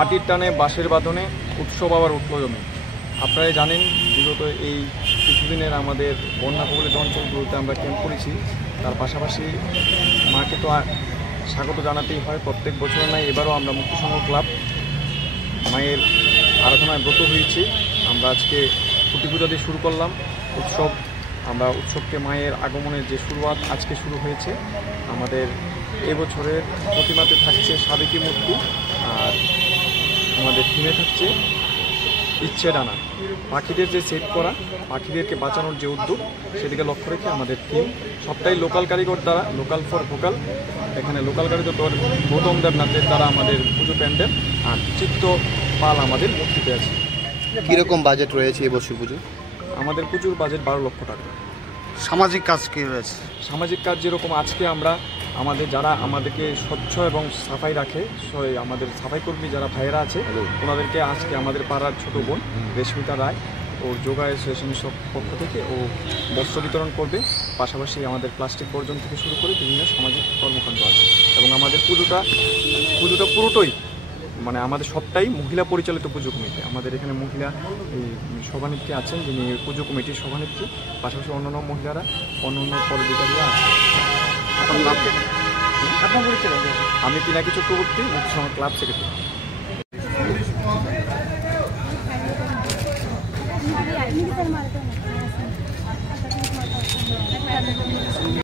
মাটির টানে বাঁশের বাঁধনে উৎসব আবার উঠল জমে। আপনারা জানেন বিগত এই কিছুদিনের আমাদের বন্যা কবলিত অঞ্চলগুলোতে আমরা ক্যাম্প করেছি। তার পাশাপাশি মাকে তো স্বাগত জানাতেই হয়, প্রত্যেক বছর নয় এবারও আমরা মুক্তি সংঘ ক্লাব মায়ের আরাধনায় ব্রত হয়েছি। আমরা আজকে খুঁটি পূজা দিয়ে শুরু করলাম উৎসব। আমরা উৎসবকে মায়ের আগমনের যে শুরুয়াত আজকে শুরু হয়েছে। আমাদের এবছরের প্রতিমাতে থাকছে সাবেকি মূর্তি, আর আমাদের থিমে থাকছে ইচ্ছে ডানা। পাখিদের যে সেট করা, পাখিদেরকে বাঁচানোর যে উদ্যোগ, সেদিকে লক্ষ্য রেখে আমাদের থিম সবটাই লোকাল কারিগর দ্বারা, লোকাল ফর ভোকাল। এখানে লোকাল কারিগর গৌতম দেবনাথের দ্বারা আমাদের পুজো প্যান্ডেল, আর চিত্ত পাল আমাদের মূর্তিতে আছে। কীরকম বাজেট রয়েছে এবছর পুজো? আমাদের পুজোর বাজেট 12 লক্ষ টাকা। সামাজিক কাজ কী রয়েছে? সামাজিক কাজ যেরকম আজকে আমরা আমাদের যারা আমাদেরকে স্বচ্ছ এবং সাফাই রাখে, আমাদের সাফাই কর্মী যারা ভাইয়েরা আছে, ওনাদেরকে আজকে আমাদের পাড়ার ছোট বোন রেশমিতা রায় ওর যোগা অ্যাসোসিয়েশনের পক্ষ থেকে ও বস্ত্র বিতরণ করবে। পাশাপাশি আমাদের প্লাস্টিক বর্জন থেকে শুরু করে বিভিন্ন সামাজিক কর্মকাণ্ড আছে। এবং আমাদের পুজোটা পুরোটাই মানে আমাদের সবটাই মহিলা পরিচালিত পুজো কমিটি। আমাদের এখানে মহিলা এই সভানেত্রী আছেন, যিনি পুজো কমিটির সভানেত্রী। পাশাপাশি অন্যান্য মহিলারা, অন্যান্য পদাধিকারীরা আছেন। আমি পিনাকি চক্রবর্তী, মুক্তি সংঘ ক্লাব সেক্রেটারি।